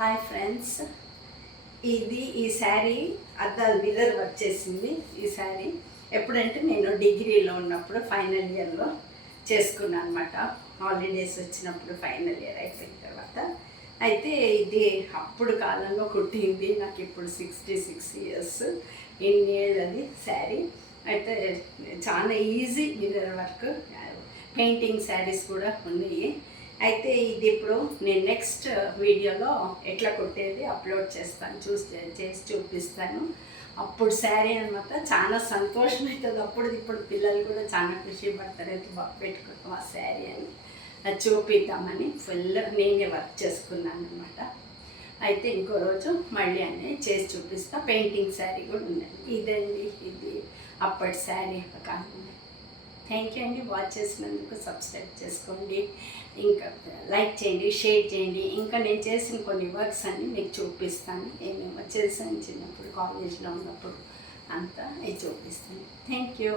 Hi friends, ఈ శారీ అద్దాల mirror work చేసింది. ఈ శారీ ఎప్పుడంటే నేను డిగ్రీలో ఉన్నప్పుడు ఫైనల్ ఇయర్లో చేసుకున్నాను అనమాట. హాలిడేస్ వచ్చినప్పుడు ఫైనల్ ఇయర్ అయిపోయిన తర్వాత అయితే ఇది అప్పుడు కాలంలో కుట్టింది. నాకు ఇప్పుడు 66 ఇయర్స్ ఇన్నేళ్ళు అది శారీ. అయితే చాలా easy mirror work, painting saris కూడా ఉన్నాయి. అయితే ఇది ఇప్పుడు నేను నెక్స్ట్ వీడియోలో ఎట్లా కొట్టేది అప్లోడ్ చేస్తాను, చేసి చూపిస్తాను. అప్పుడు శారీ అనమాట చాలా సంతోషం అవుతుంది. ఇప్పుడు పిల్లలు కూడా చాలా ఖుషి పడతారు, అయితే బాగా పెట్టుకుంటాం ఆ శారీ అని అది చూపిద్దామని ఫుల్ నేనే వర్క్ చేసుకున్నాను అనమాట. అయితే ఇంకో రోజు మళ్ళీ అన్నీ చేసి చూపిస్తా. పెయింటింగ్ శారీ కూడా ఉందండి. ఇదండి, ఇది అప్పటి శారీ కానీ. థ్యాంక్ యూ అండి, వాచ్ చేసినందుకు. సబ్స్క్రైబ్ చేసుకోండి, ఇంకా లైక్ చేయండి, షేర్ చేయండి. ఇంకా నేను చేసిన కొన్ని వర్క్స్ అన్నీ మీకు చూపిస్తాను. నేనేమో చేశాను చిన్నప్పుడు కాలేజ్లో ఉన్నప్పుడు అంతా ఇది చూపిస్తాను. Thank you.